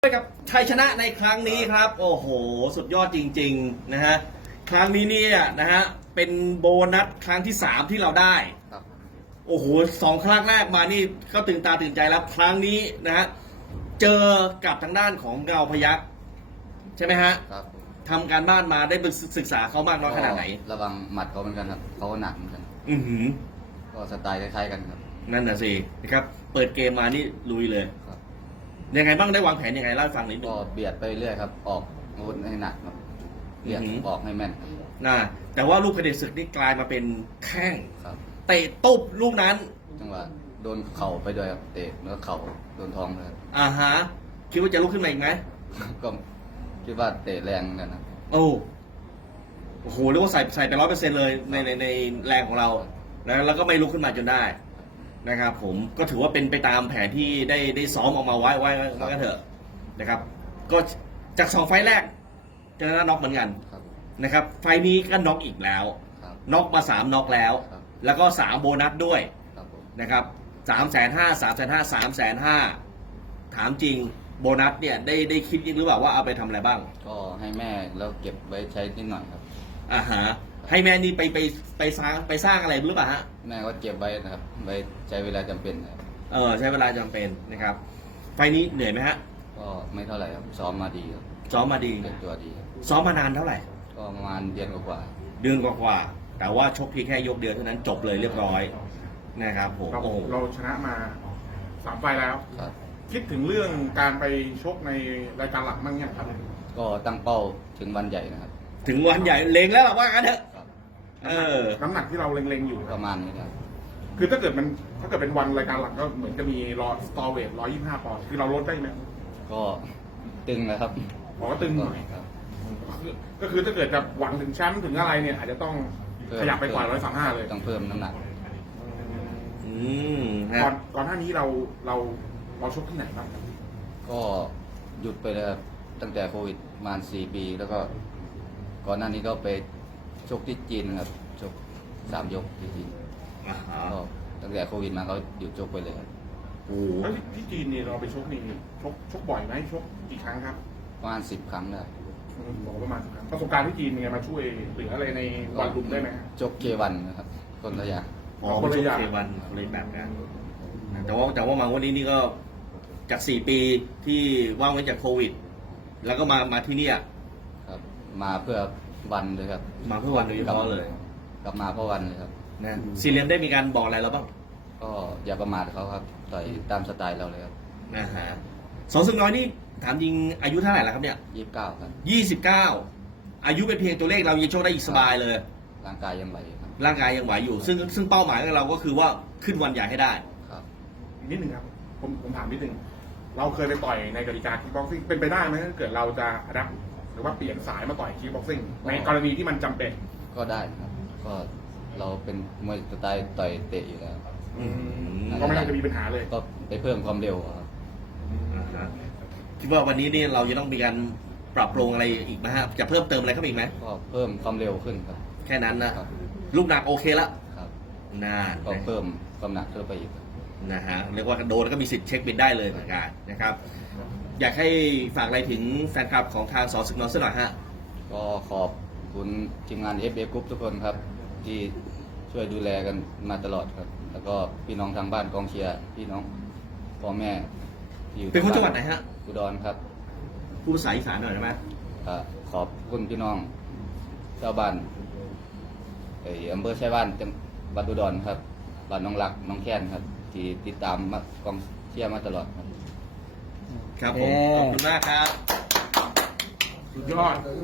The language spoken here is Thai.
กับชัยชนะในครั้งนี้ครับโอ้โหสุดยอดจริงๆนะฮะครั้งนี้เนี่ยนะฮะเป็นโบนัสครั้งที่3ที่เราได้ครับโอ้โห2 ครั้งแรกมานี่ก็ตื่นตาตื่นใจแล้วครั้งนี้นะฮะเจอกับทางด้านของเงาพยัคฆ์ใช่ไหมฮะครับทำการบ้านมาได้ศึกษาเขามากน้อยขนาดไหนระวังหมัดเขาเหมือนกันครับเขาก็หนักเหมือนกันอือหือก็สไตล์คล้ายๆกันครับนั่นน่ะสินะครับเปิดเกมมานี่ลุยเลยครับยังไงบ้างได้วางแผนยังไงเล่าให้ฟังนิดนึงก็เบียดไปเรื่อยครับออกอาวุธให้หนักครับเบียดออกให้แม่นครับนะแต่ว่าลูกเผด็จศึกนี่กลายมาเป็นแข้งครับเตะตุบลูกนั้นจังหวะโดนเข่าไปด้วยครับเตะแล้วเข่าโดนท้องเลยครับฮะคิดว่าจะลุกขึ้นมาอีกไหมก็คิดว่าเตะแรงเหมือนกันนะโอ้โหเรียกว่าใส่ไป100%เลยในแรงของเราแล้วก็ไม่ลุกขึ้นมาจนได้นะครับผมก็ถือว่าเป็นไปตามแผนที่ได้ซ้อมออกมาไว้กันเถอะนะครับก็จาก2 ไฟล์แรกเจอหน้าน็อกเหมือนกันนะครับไฟล์นี้ก็น็อกอีกแล้วน็อกมา3น็อกแล้วก็3โบนัสด้วยนะครับ350,000 ถามจริงโบนัสเนี่ยได้คิดหรือเปล่าว่าเอาไปทำอะไรบ้างก็ให้แม่แล้วเก็บไว้ใช้นิดหน่อยครับให้แม่นี่ไปสร้างอะไรหรือเปล่าฮะแม่ก็เก็บไว้นะครับไว้ใช้เวลาจำเป็นครับใช้เวลาจำเป็นนะครับไฟนี้เหนื่อยไหมฮะก็ไม่เท่าไหร่ครับซ้อมมาดีครับซ้อมมาดีเป็นตัวดีซ้อมมานานเท่าไหร่ก็ประมาณเดือนกว่าแต่ว่าชกเพียงแค่ยกเดียวเท่านั้นจบเลยเรียบร้อยนะครับผมเราชนะมา3 ไฟล์แล้วครับคิดถึงเรื่องการไปชกในรายการหลักมั่งยังครับก็ตั้งเป้าถึงวันใหญ่นะครับถึงวันใหญ่เล็งแล้วหรอว่ากันเถอะน้ำหนักที่เราเล็งๆอยู่ประมาณนี้ครับคือถ้าเกิดเป็นวันรายการหลักก็เหมือนจะมีสตอเวท125 ปอนด์คือเราลดได้ไหมก็ตึงนะครับก็ตึงหน่อยก็คือถ้าเกิดจะหวังถึงแชมป์ถึงอะไรเนี่ยอาจจะต้องขยับไปกว่า135เลยต้องเพิ่มน้ำหนักก่อนหน้านี้เราชกที่ไหนบ้างครับก็หยุดไปเลยครับตั้งแต่โควิดประมาณ4 ปีแล้วก็ก่อนหน้านี้ก็ไปชกที่จีนครับชก3 ยกที่จีนก็ตั้งแต่โควิดมาเขาหยุดชกไปเลยครับแล้วที่จีนนี่เราไปชกนี่ชกบ่อยไหมชกกี่ครั้งครับประมาณ10 ครั้งได้บอกประมาณ10 ครั้งประสบการณ์ที่จีนเนี่ยมาช่วยเหลืออะไรในวันรุมได้ไหมชกเควันนะครับคนละอย่างคนละอย่างเควันเลยแบบนั้นแต่ว่ามาวันนี้นี่ก็จาก4 ปีที่ว่างไว้จากโควิดแล้วก็มาที่นี่ครับมาเพื่อวันเลยครับมาเพื่อวันโดยเฉพาะเลยกลับมาเพราะวันเลยครับนะซีเรียนได้มีการบอกอะไรเราบ้างก็อย่าประมาทเขาครับต่อยตามสไตล์เราเลยครับสองศึกน้อยนี่ถามจริงอายุเท่าไหร่แล้วครับเนี่ย 29ครับ 29อายุเป็นเพียงตัวเลขเรายังโชคได้อีกสบายเลยร่างกายยังไหวครับร่างกายยังไหวอยู่ซึ่งเป้าหมายของเราก็คือว่าขึ้นวันใหญ่ให้ได้ครับอีกนิดนึงครับผมถามนิดนึงเราเคยไปต่อยในกติกาคิกบ็อกซิ่งเป็นไปได้ไหมถ้าเกิดเราจะอัดหรือว่าเปลี่ยนสายมาต่อยคิกบ็อกซิ่งในกรณีที่มันจำเป็นก็ได้ครับก็เราเป็นมวยสไตล์ต่อยเตะอยู่แล้วก็ไม่น่าจะมีปัญหาเลยก็ไปเพิ่มความเร็วครับคิดว่าวันนี้นี่เราจะต้องมีการปรับปรุงอะไรอีกไหมฮะจะเพิ่มเติมอะไรเข้าไปอีกไหมก็เพิ่มความเร็วขึ้นครับแค่นั้นนะลูกหนักโอเคแล้วก็เพิ่มความหนักเพิ่มไปอีกนะฮะเรียกว่าโดนก็มีสิทธิ์เช็คบินได้เลยเหมือนกันนะครับอยากให้ฝากอะไรถึงแฟนคลับของทางสอศึกน้อยสักหน่อยฮะก็ขอบคุณทีมงาน FF Group ทุกคนครับที่ช่วยดูแลกันมาตลอดครับแล้วก็พี่น้องทางบ้านกองเชียร์พี่น้องพ่อแม่ที่อยู่เป็นคนจังหวัดไหนฮะอุดรครับพูดภาษาอีสานหน่อยได้ไหมขอบคุณพี่น้องชาวบ้านอำเภอชัยบ้านจังหวัดอุดรครับบ้านน้องหลักน้องแค้นครับที่ติดตามกองเชียร์มาตลอดครับผมขอบคุณมากครับสุดยอด